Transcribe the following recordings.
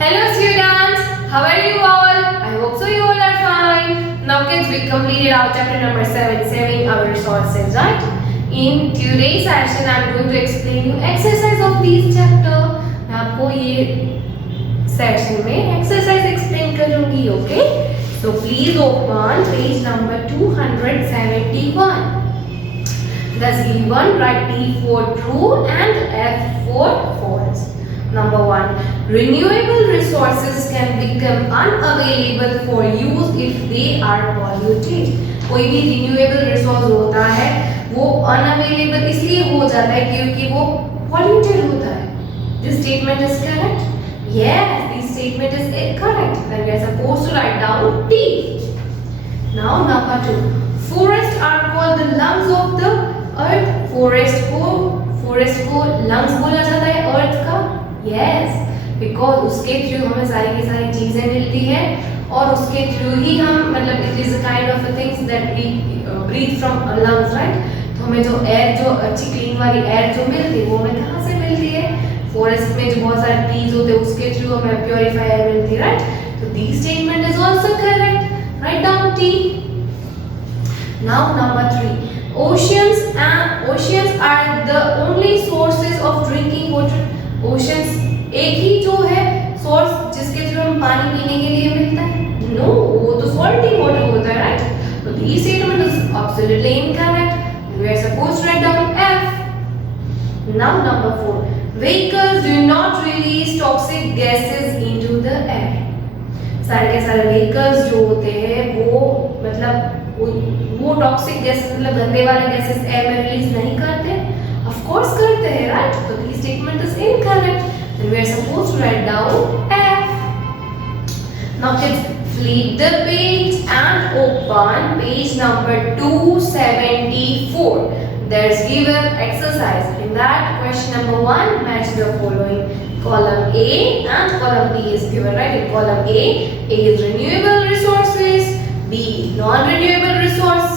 Hello students, how are you all? I hope so you all are fine. Now kids, we completed our chapter number 7, saving our resources, right? In today's session, I am going to explain you exercise of these chapter. मैं आपको ये session में exercise explain करूँगी, okay? So please open page number 271. Thus given, write T for true and F for false. Number 1. Renewable resources can become unavailable for use if they are polluted. कोई भी renewable resource होता है वो unavailable इसलिए हो जाता है क्योंकि वो polluted होता है. This statement is correct? Yes, this statement is correct. Then we are supposed to write down T. Now number 2. Forests are called the lungs of the earth. Forest को lungs बोला जाता है earth का. Yes, because उसके through हमें सारी की सारी चीजें मिलती है और उसके थ्रू ही हम मतलब it is a kind of a things that we breathe from our lungs, right? तो हमें जो एयर जो अच्छी क्लीन वाली एयर जो मिलती है वो हमें कहाँ से मिलती है? फॉरेस्ट में जो बहुत सारे ट्रीज होते हैं उसके थ्रू हमें प्योरीफाई एयर मिलती है, राइट? तो this statement is also correct. Write down T. Now number 3. Oceans are the only sources of drinking water. Oceans एक ही जो है सोर्स जिसके थ्रू हम पानी पीने के लिए मिलता है. No, वो तो salty water होता है, right? So this statement is absolutely incorrect. We are supposed to write down F. Now number 4. Vehicles do not release toxic gases into the air. सारे के सारे vehicles जो होते हैं वो मतलब वो टॉक्सिक गैस मतलब गंदे वाले गैसेस एयर में रिलीज नहीं करते. ऑफ कोर्स करते हैं, राइट? तो this statement is incorrect. Then we are supposed to write down F. Now kids, flip the page and open page number 274. There's given exercise. In that, question number 1, match the following. Column A and column B is given, right? In column A is renewable resources, B non-renewable resource,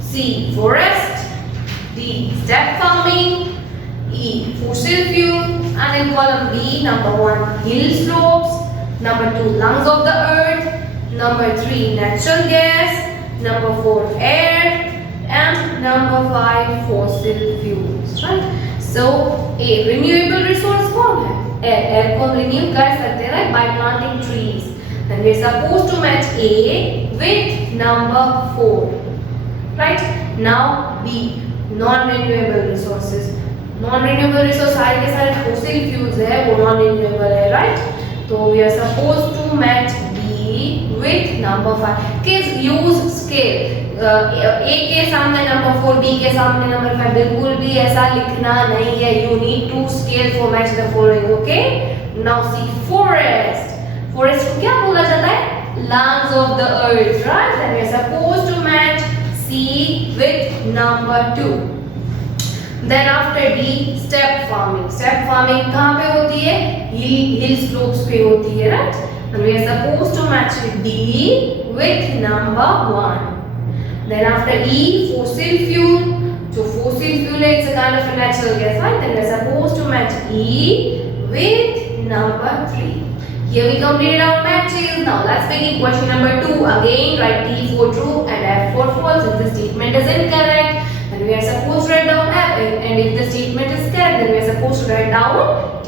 C forest, D step farming, E fossil fuel, and in column B, number 1 hill slopes, number 2 lungs of the earth, number 3 natural gas, number 4 air, and number 5 fossil fuels, right? So A renewable resource कौन है? Air को renew कर सकते हैं, right? By planting trees. Then we are supposed to match A with number 4, right? Now B non-renewable resources. Non-renewable resource सारे के सारे fossil fuels है वो non-renewable है, right? तो we are supposed to match B with number 5. Kids use scale. A के सामने number 4, B के सामने number 5. बिल्कुल भी ऐसा लिखना नहीं है. You need to scale for match the following, okay? Now see forest. Forest को क्या बोला जाता है? Lungs of the earth, right? Then we are supposed to match C with number 2. Then after D, step farming. Step farming कहाँ पे होती है? Hill slopes पे होती है, right? And we are supposed to match D with number 1. Then after E, fossil fuel. So fossil fuel is a kind of a natural gas, right? Then we are supposed to match E with number 3. Here we completed our matches. Now let's begin question number 2. Again, write T for true and F for false. If the statement is incorrect, then we are supposed to write down F. And if the statement is correct, then we are supposed to write down T.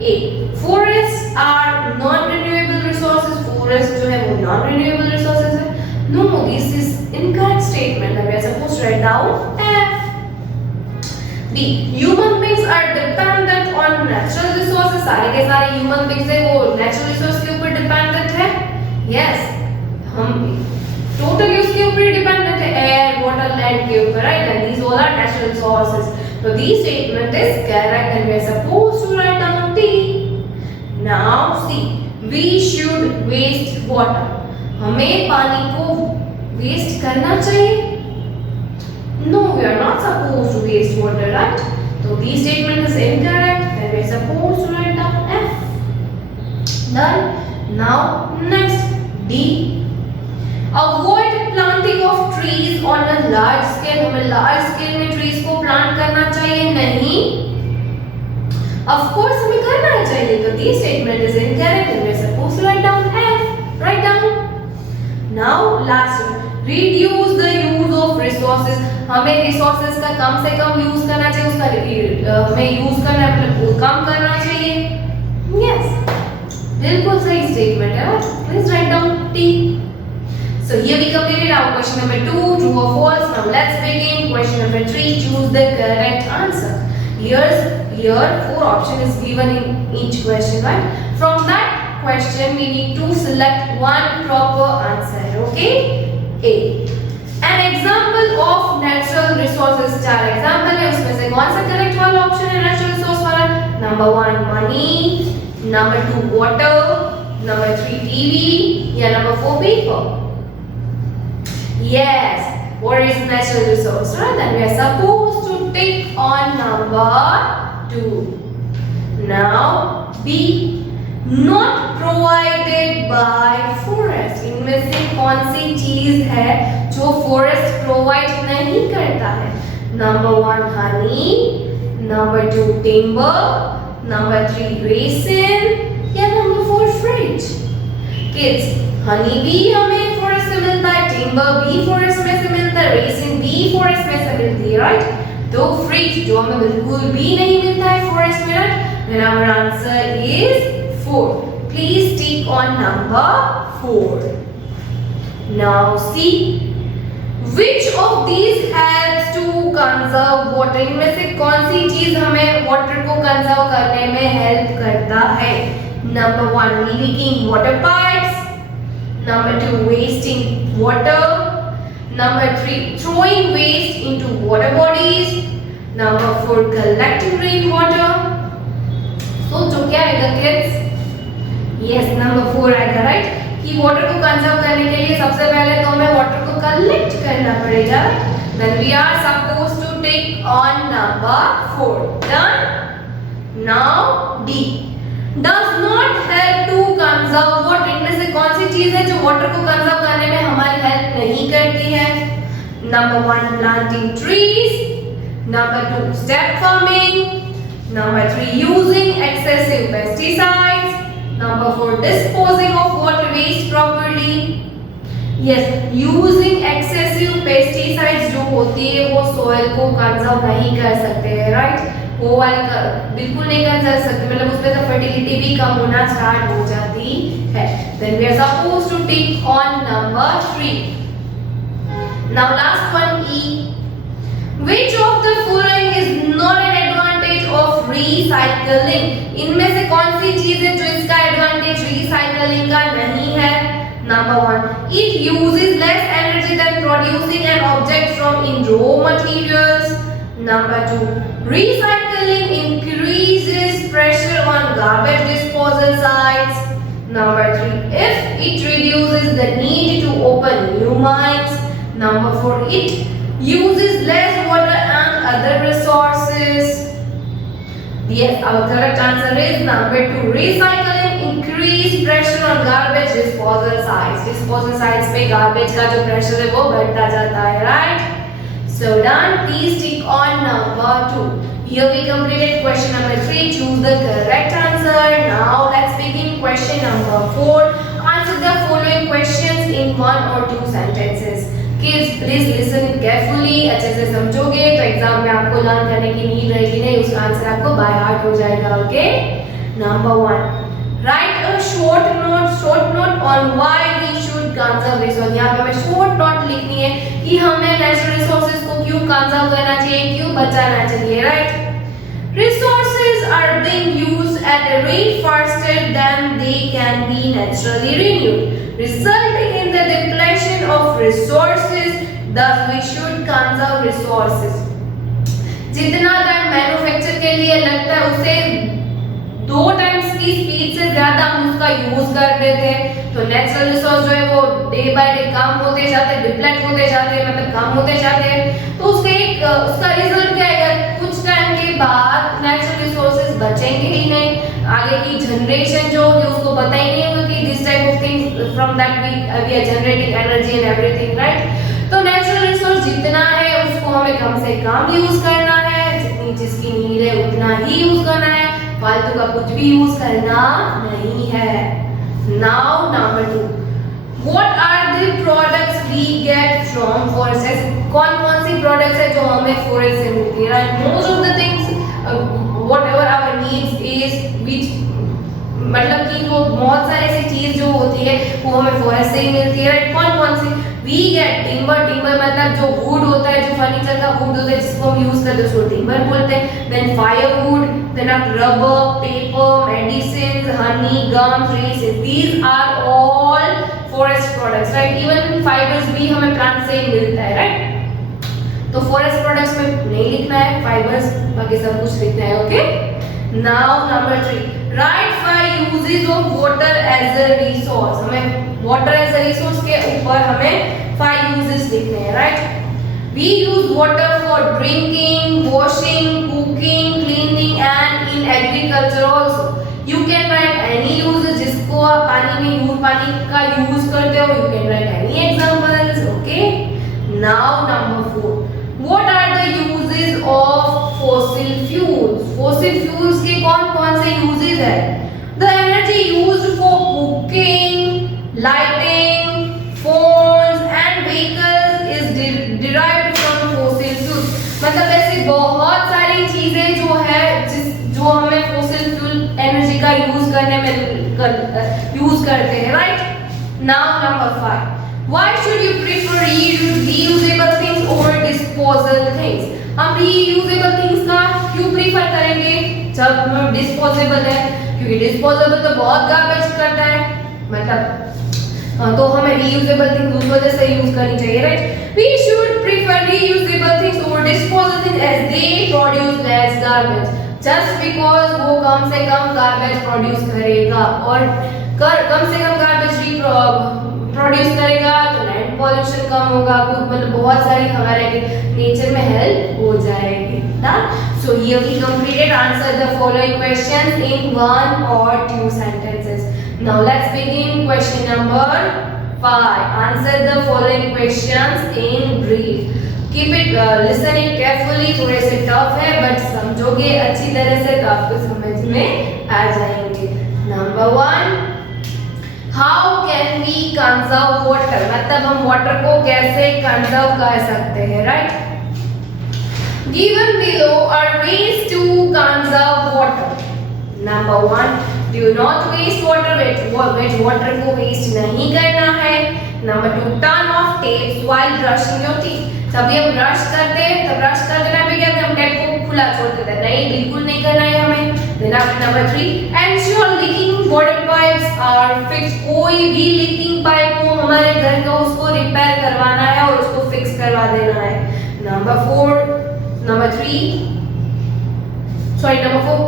A. Forests are non-renewable resources. Forests जो है वो non-renewable resources है. No, this is incorrect statement. Then we are supposed to write down F. B. Human beings are dependent on natural resources. सारे के सारे human beings है वो natural resource के ऊपर dependent है. Yes, हम totally उसके ऊपर dependent है, air, water, land के ऊपर, right? And these all are natural resources. So this statement is correct and we are supposed to write down T. Now see, we should waste water. हमें पानी को waste करना चाहिए? No, we are not supposed to waste water, right? So this statement is incorrect and we are supposed to write down F. Done. Now next D. Avoid planting of trees on a large scale. हमें large scale में trees को plant करना चाहिए नहीं. Of course हमें करना चाहिए, तो this statement is incorrect and we are supposed to write down F. Write down. Now last one, reduce the use of resources. हमें resources का कम से कम यूज करना चाहिए, उसका हमें यूज करना मतलब कम करना चाहिए. यस, बिल्कुल सही स्टेटमेंट है. Please write down T. So here we completed our question number 2, true or false. Now let's begin question number 3, choose the correct answer. Here 4 option is given in each question, right? From that question we need to select one proper answer. Okay? A. An example of natural resources. 4 example है, उसमें से कौन सा correct वाला option है natural resource वाला? Number 1 money, number 2 water, number 3 TV या number 4 paper? Yes, water is natural resource, right? Then we are supposed to tick on number 2. Now B, not provided by forest. इनमें से कौन सी चीज है जो forest provide नहीं करता है? Number 1 honey, number 2 timber, number 3 resin या number 4 fridge? Kids, honey भी हमें forest से मिलता है, timber भी forest में से मिलता है, resin भी forest में से मिलती है, right? तो fridge जो हमें बिल्कुल भी नहीं मिलता है forest में, right? Then our answer is 4. Please tick on number 4. Now see, which of these helps to conserve water? इनमें से कौन सी चीज हमें water को conserve करने में help करता है? Number 1 leaking water pipes, number 2 wasting water, number 3 throwing waste into water bodies, number 4 collecting rainwater. So जो क्या आएगा kids? Yes, number 4 आएगा, right? कि water को conserve करने के लिए सबसे पहले तो हमें water को collect करना पड़ेगा. Then we are supposed to tick on number 4. Done? Now D. Does not help to conserve water. इनमें से कौन सी चीज है जो water को conserve करने में हमारी help नहीं करती है? Number 1 planting trees, number 2 step farming, number 3 using excessive pesticides, number 4 disposing of water waste properly. Yes, using excessive pesticides जो होती है वो soil को conserve नहीं कर सकते हैं, right? वो वाली बिल्कुल नहीं कर सकते, मतलब उसमें तो फर्टिलिटी भी कम होना स्टार्ट हो जाती है. Then we are supposed to tick on number 3. Now last one E. Which of the following is not an advantage of recycling? इनमें से कौन सी चीज है जो इसका एडवांटेज recycling का नहीं है? Number 1, it uses less energy than producing an object from in raw materials. Number 2, recycling increases pressure on garbage disposal sites. Number 3, if it reduces the need to open new mines. Number 4, it uses less water and other resources. Yes, our correct answer is number 2. Recycling increase pressure on garbage disposal sites. Disposal sites पे garbage का जो pressure है वो बढ़ता जाता है, right? So done. Please tick on number 2. Here we completed question number 3. Choose the correct answer. Now let's begin question number 4. Answer the following questions in 1 or 2 sentences. Kids, please listen carefully. अच्छे से समझोगे तो exam में आपको learn करने की need रहेगी नहीं, उसका आंसर आपको बाय हार्ट हो जाएगा. Okay? Number 1. Write a short note on why we should conserve resources. यहाँ पे हमें short note लिखनी है कि हमें natural resources को क्यों conserve करना चाहिए, क्यों बचाना चाहिए, right? Resources are being used at a rate faster than they can be naturally renewed, resulting in the depletion of resources. Thus, we should conserve resources. जितना टाइम मैन्युफैक्चर के लिए लगता है उससे 2 टाइम्स की स्पीड से ज्यादा हम उसका यूज कर देते हैं, तो नेचुरल रिसोर्स जो है वो डे बाय डे कम होते जाते हैं, डिप्लेट होते जाते हैं, मतलब कम होते जाते हैं. तो उसका रिजल्ट क्या आएगा? कुछ टाइम के बाद नेचुरल रिसोर्सेज बचेंगे ही नहीं. आगे की जनरेशन जो होगी उसको पता ही नहीं होगा कि this type of things from that we are generating energy and everything, right? तो नेचुरल रिसोर्स जितना है उसको हमें कम से कम यूज करना है, जितनी जिसकी नीड है उतना ही यूज करना है. फालतू का कुछ भी यूज करना नहीं है। Now number 2, what are the products we get from forest? कौन कौन सी प्रोडक्ट्स है जो हमें फॉरेस्ट से मिलती है? Most of the things whatever our needs is which, मतलब कि वो बहुत सारे ऐसी चीज जो होती है वो हमें फॉरेस्ट से ही मिलती है, राइट? कौन कौन सी? वी गेट टिम्बर, टिम्बर मतलब जो वुड होता है, जो फर्नीचर का वुड होता है जिसको हम यूज करते हैं उसको टिम्बर बोलते हैं। Then firewood, then rubber, paper, medicine, honey, gum, trees, these are all forest products, right? Even fibres भी हमें प्लांट से ही मिलता है, राइट? तो फॉरेस्ट प्रोडक्ट्स में नहीं लिखना है फाइबर्स, बाकी सब कुछ लिखना है, okay? Now number 3, right 5 uses of water as a resource. हमें वाटर एज अ रिसोर्स के ऊपर हमें 5 यूजेस लिखने हैं, राइट? We use water for drinking, washing, cooking, cleaning and in agriculture also. You can write any uses जिसको आप पानी का यूज करते हो। You can write any examples, okay? Now number 4, what are the uses of fossil fuels? Fossil fuels के कौन कौन से uses है? The energy used for cooking, lighting, phones and vehicles is derived from fossil fuels. मतलब ऐसी बहुत सारी चीजें जो है जो हमें fossil fuel energy का यूज करने में यूज करते हैं, right? Now number 5, why should you prefer reusable things over disposable things? हम reusable things का क्यों प्रीफर करेंगे जब डिस्पोजेबल है? क्योंकि डिस्पोजेबल तो बहुत गार्बेज करता है, मतलब तो हमें reusable things उस वजह से यूज करनी चाहिए, right? We should prefer reusable things over disposable things as they produce less garbage. Just because वो कम से कम गार्बेज प्रोड्यूस करेगा और कम से कम गार्बेज प्रोड्यूस करेगा तो लैंड पॉल्यूशन कम होगा, मतलब बहुत सारी हमारे नेचर में हेल्प हो जाएगी ना। So here we completed answer the following questions in 1 or 2 sentences. Now let's begin question number 5. Answer the following questions in brief. Keep it listening carefully. थोड़े से टफ है बट समझोगे अच्छी तरह से तो आपको समझ में आ जाएंगे। Number 1, How can we conserve water? मतलब हम वाटर को कैसे कंजर्व कर सकते हैं, right? Given below are ways to conserve water. Number 1, do not waste water. Water को वेस्ट नहीं करना है। Number 2, turn off taps while brushing your teeth. जब हम ब्रश करते हैं तो ब्रश कर देना पे क्या हम टैप को खुला छोड़ देते हैं, नहीं, बिल्कुल नहीं करना है हमें। Then number 3, ensure leaking water pipes are fixed. कोई भी लीकिंग पाइप को हमारे घर का उसको रिपेयर करवाना है और उसको फिक्स करवा देना है। Number 4,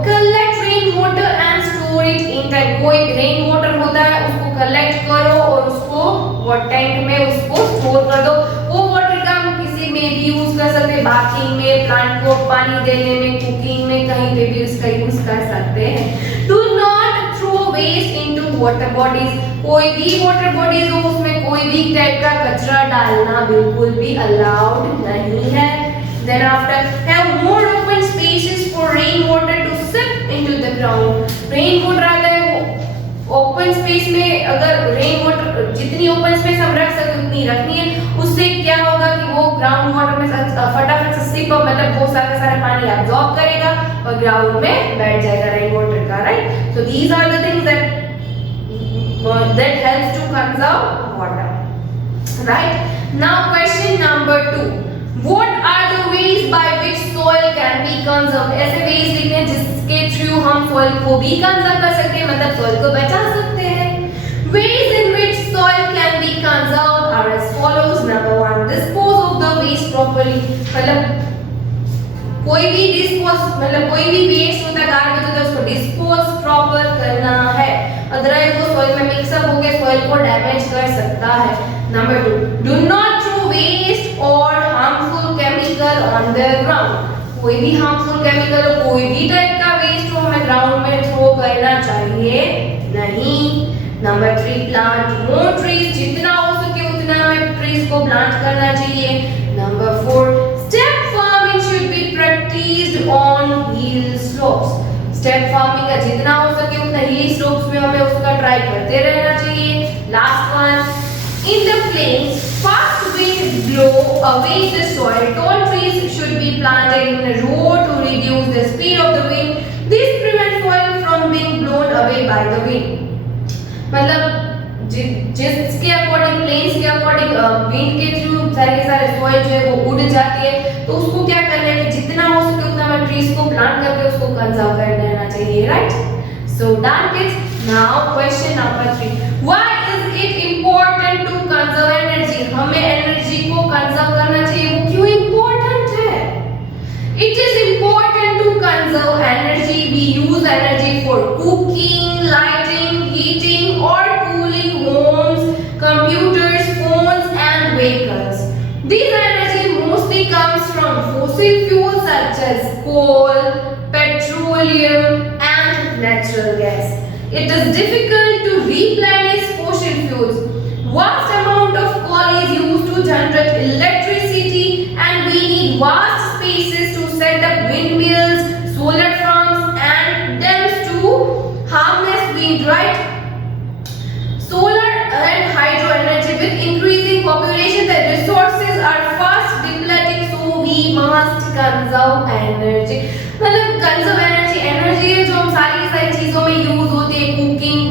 collect rain water and store it in tank. कोई रेन वाटर होता है उसको कलेक्ट करो और उसको टैंक में उसको स्टोर कर दो। वो वाटर का हम किसी में भी यूज कर सकते हैं, बाथिंग में, प्लांट को पानी देने में, कुकिंग में, कहीं पे भी उसका यूज कर सकते हैं। Do not throw waste into water bodies. कोई भी वाटर बॉडीज हो उसमें कोई भी टाइप का कचरा डालना बिल्कुल भी अलाउड नहीं है। Then after, have more open spaces for rainwater to sip into the ground. Rainwater आता है वो open space में, अगर rainwater जितनी open space हम रख सकते उतनी रखनी है। उससे क्या होगा कि वो ground water में फटाफट से sip up, मतलब वो सारा पानी absorb करेगा और ground में बैठ जाएगा rainwater का, right? So these are the things that helps to conserve water, right? Now question number 2. What are the ways by which soil can be conserved? ऐसे ways लिखने हैं जिसके थ्रू हम soil को भी conserve कर सकते हैं, मतलब soil को बचा सकते हैं। Ways in which soil can be conserved are as follows. Number 1, dispose of the waste properly. मतलब कोई भी वेस्ट होता है, गार्बेज होता है, उसको डिस्पोज प्रॉपर करना है, अदरवाइज वो soil में मिक्सअप होकर soil को डैमेज कर सकता है। Number 2, do not throw waste or harmful chemical on the ground. कोई भी harmful chemical हो, कोई भी टाइप का वेस्ट हो हमें ग्राउंड में थ्रो करना चाहिए नहीं। Number 3, plant more trees. जितना हो सके उतना हमें ट्रीज को प्लांट करना चाहिए। Number 4, step farming should be practiced on hill slopes. Step farming का जितना हो सके उतना हिली स्लोप्स में हमें उसका ट्राई करते रहना चाहिए। Last one, in the plains fast wind blow away the soil, tall trees should be planted in a row to reduce the speed of the wind, this prevents soil from being blown away by the wind। मतलब जिसके according planes के according wind के through सारे के सारे soil जो है वो उड़ जाती है, तो उसको क्या करना है कि जितना हो सके उतना हमें ट्रीज को प्लांट करके उसको कंजर्व कर लेना चाहिए, right. So done kids, now question number 3, why is it important to conserve energy. हमें एनर्जी को कंजर्व करना चाहिए, वो क्यों इंपॉर्टेंट है? It is important to conserve energy, we use energy for cooking, lighting, heating और homes, computers, phones and vehicles. This energy mostly comes from fossil fuels such as coal, petroleum and natural gas. It is difficult to replenish fossil fuels. Vast amount of coal is used to generate electricity and we need vast spaces to set up windmills, solar farms and dams to harness wind, right? Solar and hydro energy, with increasing population the resources are fast depleting, so we must conserve energy। मतलब conserve energy है जो हम सारी चीजों में use होती है, cooking,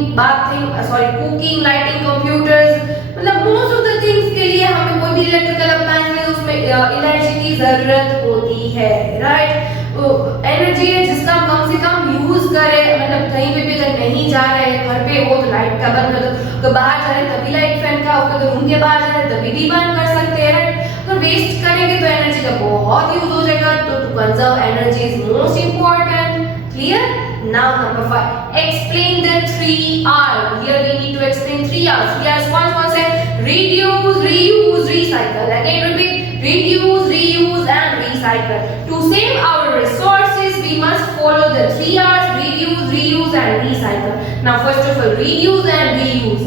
lighting, computers, मतलब मोस्ट ऑफ द थिंग्स के लिए हमें कोई भी इलेक्ट्रिकल अप्लायंस है उसमें एनर्जी की जरूरत होती है, राइट। तो एनर्जी है जिसका हम कम से कम यूज करें, मतलब कहीं पे भी अगर नहीं जा रहे हैं घर पे हो तो लाइट का बंद कर दो, अगर बाहर जा रहे हैं तभी लाइट फैन का, अगर रूम के बाहर जा रहे हैं तभी भी बंद कर सकते हैं, राइट। अगर वेस्ट करेंगे तो एनर्जी का बहुत यूज हो जाएगा, तो to conserve energy is most important, clear. Now number 5, explain the 3 R, here we need to explain 3 R's। 3 R's कौन से? reduce, reuse, recycle, again repeat, reduce, reuse and recycle। to save our resources we must follow the 3 R's, reduce, reuse and recycle। now first of all, reduce and reuse,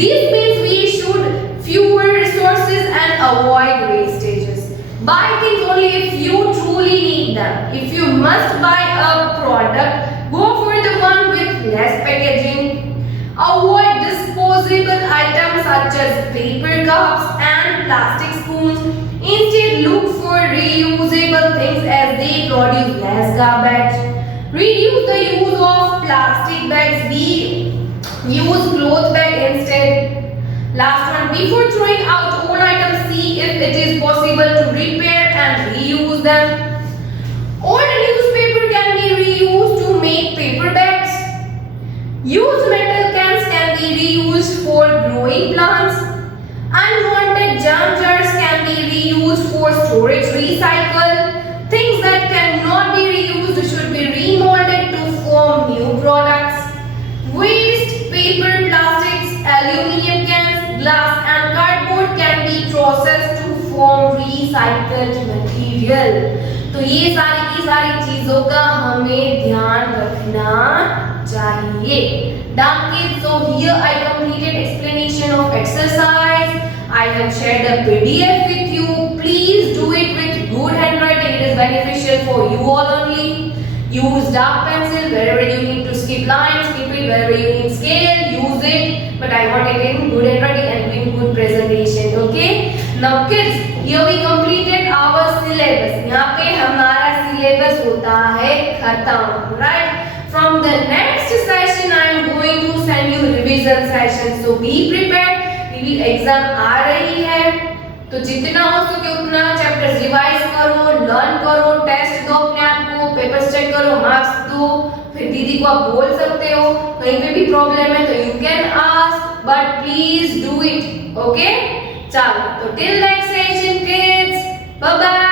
this means we should fewer resources and avoid wastages, buy things only if you truly need them, if you must buy a product go for the one with less packaging, avoid disposable items such as paper cups and plastic spoons, instead look for reusable things as they produce less garbage, reduce the use of plastic bags, we use cloth bag instead, last one, before throwing out old items see if it is possible to repair and reuse them, old newspaper can be reused to make paper bags, used metal cans can be reused for growing plants, unwanted junk jars can be reused for storage, recycle, things that cannot be reused should be remolded to form new products, waste paper, plastics, aluminium cans, glass and cardboard can be processed to form recycled material। तो ये सारी की सारी चीजों का हमें ध्यान रखना चाहिए। Done kids, so here I completed explanation of exercise, I have shared a PDF with you, please do it with good handwriting, it is beneficial for you all only, use dark pencil wherever you need to skip lines, skip it, wherever you need scale, use it, but I want it in good handwriting and in good presentation, okay। now kids, here we completed our syllabus, यहाँ पे हमारा syllabus होता है खत्म, right। from the next session I am going to send you revision session, so be prepared, exam आ रही है तो जितना हो सके उतना चैप्टर्स रिवाइज करो, लर्न करो, टेस्ट दो अपने आप को, पेपर्स चेक करो, मार्क्स दो, फिर दीदी को आप बोल सकते हो कहीं पे भी प्रॉब्लम है तो you can ask, but please do it, okay. चलो तो till next session kids, bye bye.